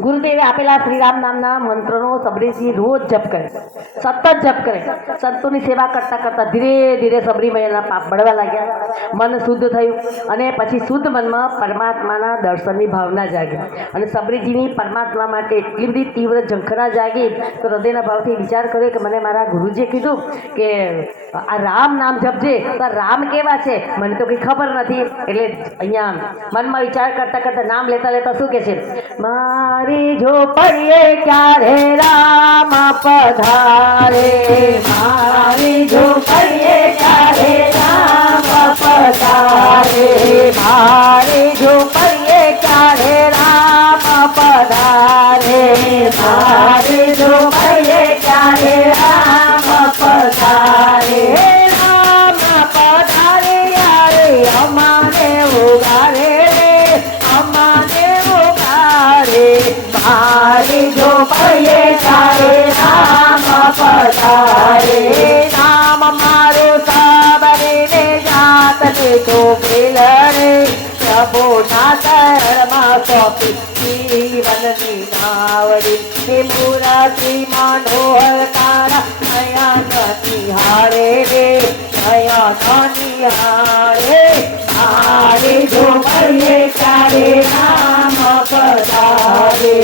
ગુરુદેવે આપેલા શ્રીરામ નામના મંત્રનો સબરીજી રોજ જપ કરે, સતત જપ કરે. સંતોની સેવા કરતાં કરતાં ધીરે ધીરે સબરી મૈયાના પાપ બળવા લાગ્યા. મન શુદ્ધ થયું અને પછી શુદ્ધ મનમાં પરમાત્માના દર્શનની ભાવના જાગી અને સબરીજીની પરમાત્મા માટે એટલી બધી તીવ્ર ઝંખના જાગી તો હૃદયના ભાવથી વિચાર કર્યો કે મને મારા ગુરુજીએ કીધું કે આ રામ નામ જપજે. તો રામ કેવા છે મને તો કંઈ ખબર નથી. એટલે અહીંયા મનમાં વિચાર કરતાં કરતાં નામ લેતા લેતા શું કહે છે, મારી ઝોપડીએ ક્યારે રામ પધારે, મારી ઝોપડીએ ક્યારે રામ પધારે, મારી ઝોપડીએ ક્યારે રામ પધારે, મારી ઝોપડીએ ક્યારે રામ પધારે, રામ પધારે યારે અમારે ઉગારે, અમારે ઉગારે, મારી ઝોપડીએ ક્યારે રામ પધારે, નામ મારું સાબરીને જાતને ચોપેલ રે, પ્રભુના શરણમાં સોંપી જીવનની નાવડી, હે મુરારી મનોહર તારા નયા નિહાળે રે, નયા નિહાળે, મારી ઝોપડીએ ક્યારે રામ પધારે,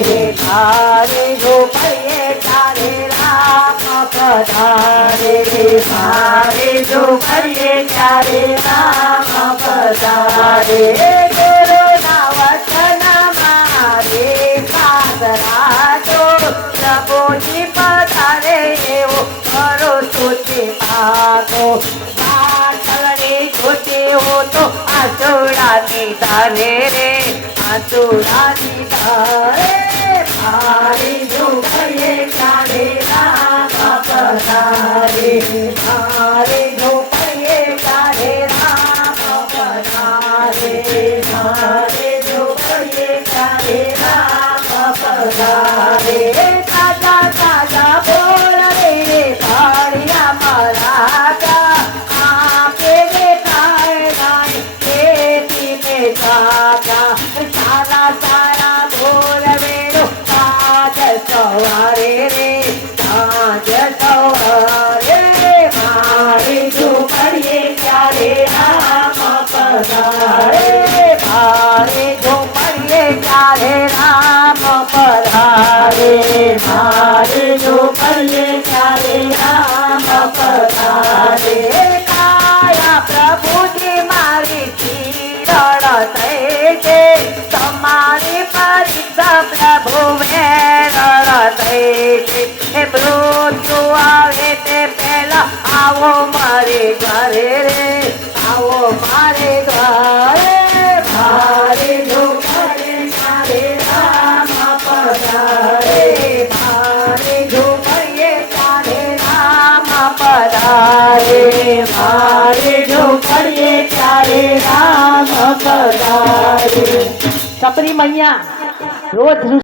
મારી ઝોપડીએ ક્યારે રામ પધારે, મારી ઝોપડીએ ક્યારે રામ પધારે, ગુરુના વચન મારે પાદરાજો, પ્રભુજી પધારે એવો ભરોસો છે માનો, પાટલે જોતે હો તો આસોડાની ધારે રે, આસોડાની ધારે, મારી ઝોપડીએ ક્યારે રામ પધારે, મારી ઝોપડીએ ક્યારે રામ પધારે, મારી ઝોપડીએ ક્યારે રામ પધારે, તાજા તાજા બોલ રે ભાળિયા મરાઠા, આપે દેખાય નાય ખેતી ને કાકા, સારા સારા બોલ વેરો સાંજ સવારે રે, સાંજ સવારે, મારી ઝોપડીએ ક્યારે રામ પધારે, મારી ઝોપડીએ ક્યારે રામ પધારે, મારી ઝોપડીએ ક્યારે રામ પધારે, કાયા પ્રભુજી મારી ચીરણ થઈ છે, તમારી પરીક્ષા પ્રભુ વેરણ થઈ છે, એ મૃત્યુ આવે તે પહેલા આવો મારે ઘરે રે, આવો મારે ઘરે, મારી ઝોપડીએ ક્યારે રામ પધારે, મારી ઝોપડીએ ક્યારે રામ પધારે, મારી ઝોપડીએ ક્યારે રામ પધારે. સબરી મૈયા રોજ